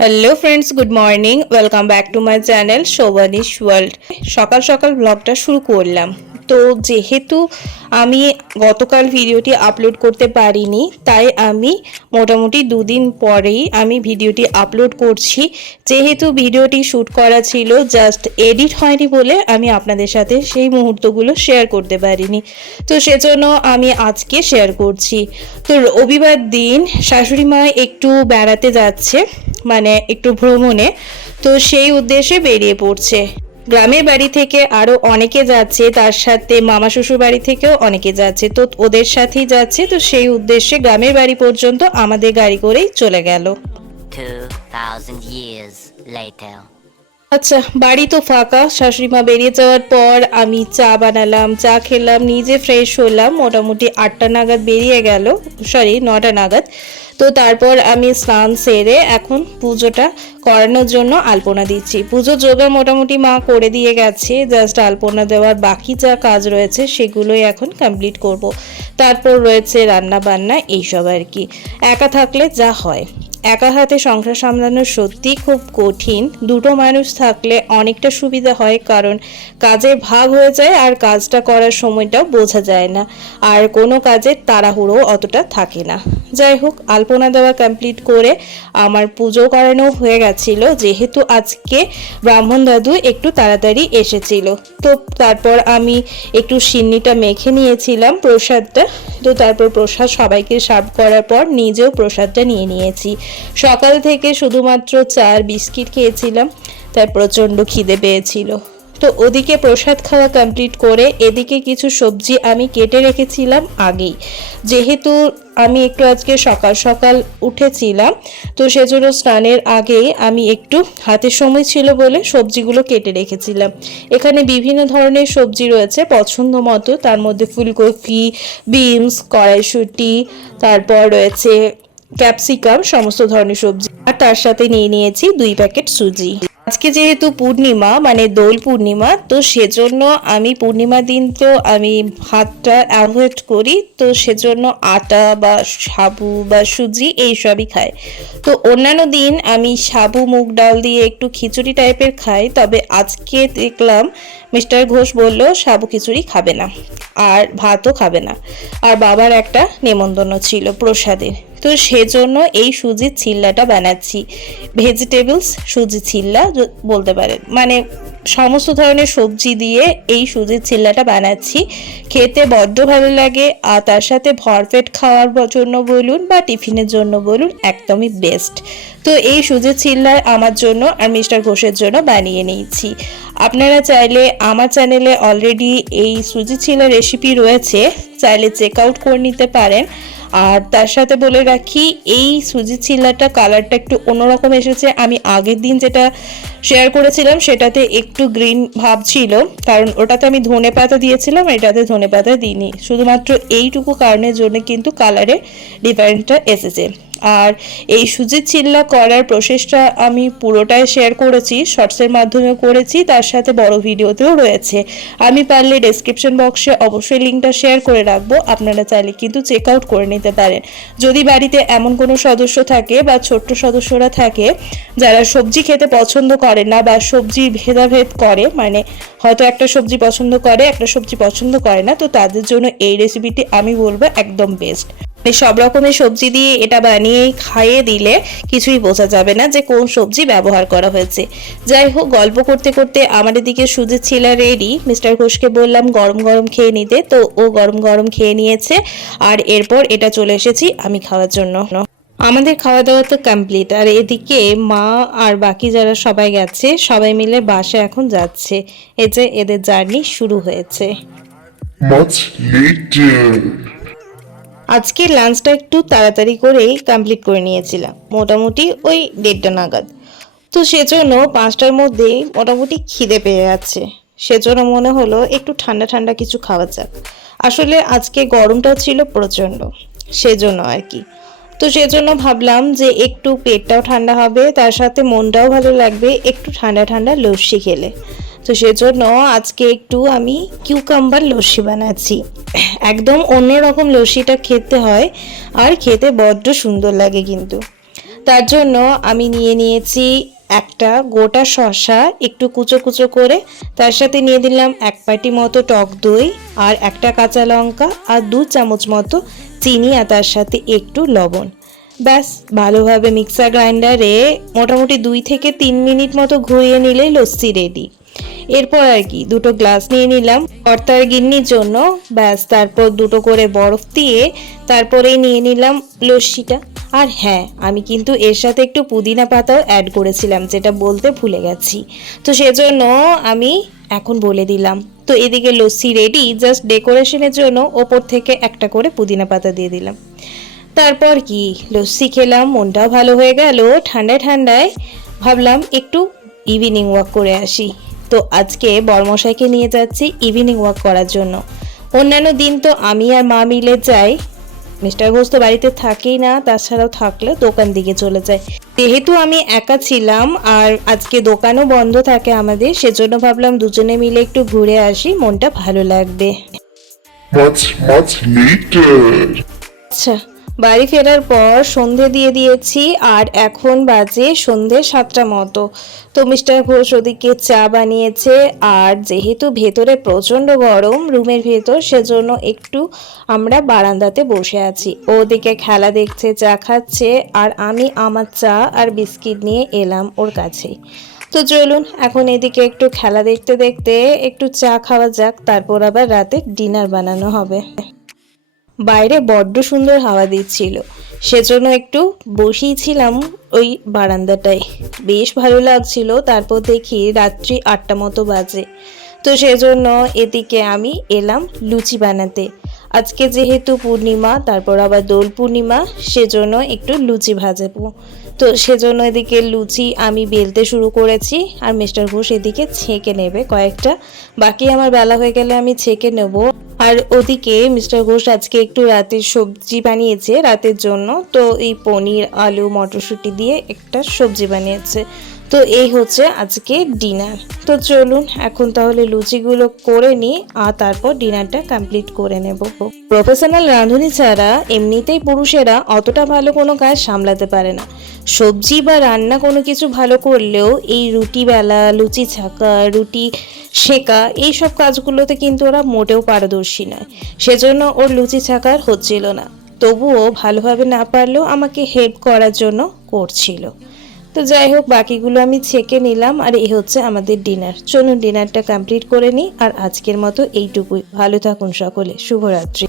Hello friends good morning welcome back to my channel Shovanish world সকাল সকাল ব্লগটা শুরু করলাম। তো যেহেতু আমি গতকাল ভিডিওটি আপলোড করতে পারিনি, তাই আমি মোটামুটি দুদিন পরেই আমি ভিডিওটি আপলোড করছি। যেহেতু ভিডিওটি শ্যুট করা ছিল জাস্ট এডিট হয়নি বলে আমি আপনাদের সাথে সেই মুহূর্তগুলো শেয়ার করতে পারিনি। তো সেজন্য আমি আজকে শেয়ার করছি। তো রবিবার দিন শাশুড়ি মা একটু বেড়াতে যাচ্ছে মানে একটু ভ্রমণে, তো সেই উদ্দেশ্যে বেরিয়ে পড়ছে। গ্রামের বাড়ি থেকে আরও অনেকে যাচ্ছে তার সাথে মামা শ্বশুর বাড়ি থেকেও অনেকে যাচ্ছে তো ওদের সাথেই যাচ্ছে তো সেই উদ্দেশ্যে গ্রামের বাড়ি পর্যন্ত আমাদের গাড়ি করেই চলে গেল 2,000 years later. আচ্ছা বাড়ি তো ফাঁকা। শাশুড়ি মা বেরিয়ে যাওয়ার পর আমি চা বানালাম, চা খেলাম, নিজে ফ্রেশ হলাম। মোটামুটি আটটা নাগাদ বেরিয়ে গেল সরি নটা নাগাদ। তো তারপর আমি স্নান সেরে এখন পুজোটা করানোর জন্য আলপনা দিচ্ছি। পুজো জোগাড় মোটামুটি মা করে দিয়ে গেছে জাস্ট আলপনা দেওয়ার বাকি যা কাজ রয়েছে সেগুলোই এখন কমপ্লিট করব। তারপর রয়েছে রান্না বান্না এইসব আর কি। একা থাকলে যা হয়। একা হাতে সংসার সামলানো সত্যি খুব কঠিন। দুটো মানুষ থাকলে অনেকটা সুবিধা হয়, কারণ কাজে ভাগ হয়ে যায় আর কাজটা করার সময়টাও বোঝা যায় না। আর কোনো কাজের তাড়াহুড়ো অতটা থাকে না। যাই হোক, আলপনা দেওয়া কমপ্লিট করে আমার পুজো করানো হয়ে গেছিল। যেহেতু আজকে ব্রাহ্মণ দাদু একটু তাড়াতাড়ি এসেছিল। তো তারপর আমি একটু সিন্নিটা মেখে নিয়েছিলাম প্রসাদটা। তো তারপর প্রসাদ সবাইকে সার্ভ করার পর নিজেও প্রসাদটা নিয়ে নিয়েছি। সকাল থেকে শুধুমাত্র চার বিস্কিট খেয়েছিলাম তাই প্রচণ্ড খিদে পেয়েছিল। তো ওদিকে প্রসাদ খাওয়া কমপ্লিট করে এদিকে কিছু সবজি আমি কেটে রেখেছিলাম আগেই। যেহেতু আমি একটু আজকে সকাল সকাল উঠেছিলাম, তো সেজন্য স্নানের আগেই আমি একটু হাতে সময় ছিল বলে সবজিগুলো কেটে রেখেছিলাম। এখানে বিভিন্ন ধরনের সবজি রয়েছে পছন্দ মতো, তার মধ্যে ফুলকপি, বিনস, কড়াইশুঁটি, তারপর রয়েছে ক্যাপসিকাম, সমস্ত ধরনের সবজি। আর তার সাথে নিয়ে নিয়েছি দুই প্যাকেট সুজি। আজকে যেহেতু পূর্ণিমা মানে দোল পূর্ণিমা, তো সেজন্য আমি পূর্ণিমা দিন তো আমি ভাতটা অ্যাভয়েড করি, তো সেজন্য আটা বা সাবু বা সুজি এইসবই খাই। তো অন্যান্য দিন আমি সাবু, মুগ ডাল দিয়ে একটু খিচুড়ি টাইপের খাই, তবে আজকে দেখলাম মিস্টার ঘোষ বলল সাবু খিচুড়ি খাবে না, আর ভাতও খাবে না। আর বাবার একটা নেমন্তন্ন ছিল প্রসাদের। তো সেজন্য এই সুজির চিল্লাটা বানাচ্ছি। ভেজিটেবলস সুজি চিল্লা বলতে পারেন। মানে সমস্ত ধরনের সবজি দিয়ে এই সুজির চিল্লাটা বানাচ্ছি। খেতে বড্ড ভালো লাগে, আর তার সাথে ভরপেট খাওয়ার জন্য বলুন বা টিফিনের জন্য বলুন একদমই বেস্ট তো এই সুজির চিল্লা আমার জন্য আর মিস্টার ঘোষের জন্য বানিয়ে নিয়েছি। আপনারা চাইলে আমার চ্যানেলে অলরেডি এই সুজি চিল্লা রেসিপি রয়েছে, চাইলে চেক আউট করে নিতে পারেন। আর তার সাথে বলে রাখি, এই সুজি চিল্লাটা কালারটা একটু অন্যরকম এসেছে। আমি আগের দিন যেটা শেয়ার করেছিলাম, সেটাতে একটু গ্রিন ভাব ছিল, কারণ ওটাতে আমি ধনে পাতা দিয়েছিলাম এটাতে ধনে পাতা দিইনি। শুধুমাত্র এইটুকু কারণের জন্য কিন্তু কালারে ডিফারেন্টটা এসেছে। আর এই সুজির চিল্লা করার প্রসেসটা আমি পুরোটাই শেয়ার করেছি শর্টসের মাধ্যমে করেছি, তার সাথে বড় ভিডিওতেও রয়েছে। আমি পারলে ডেসক্রিপশন বক্সে অবশ্যই লিঙ্কটা শেয়ার করে রাখব, আপনারা চাইলে কিন্তু চেক আউট করে নিতে পারেন। যদি বাড়িতে এমন কোনো সদস্য থাকে বা ছোট্ট সদস্যরা থাকে, যারা সবজি খেতে পছন্দ করে না বা সবজি ভেদাভেদ করে মানে হয়তো একটা সবজি পছন্দ করে, একটা সবজি পছন্দ করে না, তো তাদের জন্য এই রেসিপিটি আমি বলব একদম বেস্ট মানে সব রকমের সবজি দিয়ে এটা বানিয়ে খাইয়ে দিলে কিছুই বোঝা যাবে না যে কোন সবজি ব্যবহার করা হয়েছে। যাই হোক, গল্প করতে করতে আমার এদিকে সুজির ছিল রেডি মিস্টার ঘোষকে বললাম, গরম গরম খেয়ে নিতে। তো ও গরম গরম খেয়ে নিয়েছে। আর এরপর এটা চলে এসেছি আমি খাওয়ার জন্য। আমাদের খাওয়া দাওয়া তো কমপ্লিট আর এদিকে মা আর বাকি যারা সবাই গেছে সবাই মিলে বাসে এখন যাচ্ছে। এই যে এদের জার্নি শুরু হয়েছে। আজকে লাঞ্চটা একটু তাড়াতাড়ি করেই কমপ্লিট করে নিয়েছিলাম মোটামুটি ওই দেড়টা নাগাদ। তো সেজন্য পাঁচটার মধ্যেই মোটামুটি খিদে পেয়ে যাচ্ছে। সেজন্য মনে হলো একটু ঠান্ডা ঠান্ডা কিছু খাওয়া যাক। আসলে আজকে গরমটাও ছিল প্রচণ্ড সেজন্য আর কি। তো সেজন্য ভাবলাম যে একটু পেটটাও ঠান্ডা হবে, তার সাথে মনটাও ভালো লাগবে, একটু ঠান্ডা ঠান্ডা লস্যি খেলে। তো সেজন্য আজকে একটু আমি কিউকাম্বার লস্যি বানাচ্ছি। একদম অন্যরকম লস্যিটা খেতে হয়, আর খেতে বড্ড সুন্দর লাগে কিন্তু। তার জন্য আমি নিয়ে নিয়েছি একটা গোটা শসা, একটু কুচো কুচো করে, তার সাথে নিয়ে দিলাম এক পাটি মতো টক দই আর একটা কাঁচা লঙ্কা আর দু চামচ মতো চিনি আর তার সাথে একটু লবণ। ব্যাস, ভালোভাবে মিক্সার গ্রাইন্ডারে মোটামুটি দুই থেকে তিন মিনিট মতো ঘুরিয়ে নিলেই লস্যি রেডি এরপর আর কি, দুটো গ্লাস নিয়ে নিলাম, কর্তার গিন্নির জন্য, ব্যাস, তারপর দুটো করে বরফ দিয়ে তারপরেই নিয়ে নিলাম লস্যিটা। আর হ্যাঁ আমি কিন্তু এর সাথে একটু পুদিনা পাতাও অ্যাড করেছিলাম, যেটা বলতে ভুলে গেছি। তো সেজন্য আমি এখন বলে দিলাম। তো এদিকে লস্যি রেডি জাস্ট ডেকোরেশনের জন্য ওপর থেকে একটা করে পুদিনা পাতা দিয়ে দিলাম। তারপর কি, লস্যি খেলাম, মনটাও ভালো হয়ে গেল, ঠান্ডায় ঠান্ডায়। ভাবলাম একটু ইভিনিং ওয়াক করে আসি। তো আজকে বর্মশাইকে নিয়ে যাচ্ছি ইভিনিং ওয়াক করার জন্য। অন্যান্য দিন তো আমি আর মা মিলে যাই। মিস্টার ঘোষ তো বাড়িতে থাকেই না তাছাড়াও থাকলে দোকান দিকে চলে যায়। যেহেতু আমি একা ছিলাম আর আজকে দোকানও বন্ধ থাকে আমাদের সেজন্য ভাবলাম দুজনে মিলে একটু ঘুরে আসি মনটা ভালো লাগবে। আচ্ছা। বাড়ি ফেরার পর সন্ধে দিয়ে দিয়েছি, আর এখন বাজে সন্ধে সাতটা মতো। তো মিস্টার ঘোষ ওদিকে চা বানিয়েছে, আর যেহেতু ভেতরে প্রচণ্ড গরম, রুমের ভেতর সেজন্য একটু আমরা বারান্দাতে বসে আছি। ওদিকে খেলা দেখছে, চা খাচ্ছে, আর আমি আমার চা আর বিস্কিট নিয়ে এলাম ওর কাছেই। তো চলুন, এখন এদিকে একটু খেলা দেখতে দেখতে একটু চা খাওয়া যাক, তারপর আবার রাতে ডিনার বানানো হবে। বাইরে বড্ড সুন্দর হাওয়া দিচ্ছিল। সেজন্য একটু বসেই ছিলাম ওই বারান্দাটায়। বেশ ভালো লাগছিল, তারপর দেখি রাত্রি আটটা মতো বাজে। তো সেজন্য এদিকে আমি এলাম লুচি বানাতে। আজকে যেহেতু পূর্ণিমা, তারপর আবার দোল পূর্ণিমা, সেজন্য একটু লুচি ভাজাবো। তো সেজন্য এদিকে লুচি আমি বেলতে শুরু করেছি, আর মিস্টার ঘোষ এদিকে ছেঁকে নেবে কয়েকটা। বাকি আমার বেলা হয়ে গেলে আমি ছেঁকে নেব। আর ওদিকে মিস্টার ঘোষ আজকে একটু রাতের সবজি বানিয়েছে, রাতের জন্য। তো এই পনির, আলু, মটরশুঁটি দিয়ে একটা সবজি বানিয়েছে। তো এই হচ্ছে আজকে ডিনার তো চলুন, এখন তাহলে লুচিগুলো করে নিই আর তারপর ডিনারটা কমপ্লিট করে নেব। প্রফেশনাল রাঁধুনি ছাড়া এমনিতেই পুরুষেরা অতটা ভালো কোনো কাজ সামলাতে পারে না। সবজি বা রান্না কোনো কিছু ভালো করলেও এই রুটি বেলা, লুচি ছাকা, রুটি শেখা এই সব কাজগুলোতে কিন্তু ওরা মোটেও পারদর্শী নয়। সেজন্য ওর লুচি ছাকার হচ্ছিল না। তবুও ভালোভাবে না পারলেও আমাকে হেল্প করার জন্য করছিল। তো যাই হোক, বাকিগুলো আমি ছেঁকে নিলাম আর এই হচ্ছে আমাদের ডিনার। চলুন ডিনারটা কমপ্লিট করে নিই আর আজকের মতো এইটুকুই। ভালো থাকুন সকলে। শুভরাত্রি।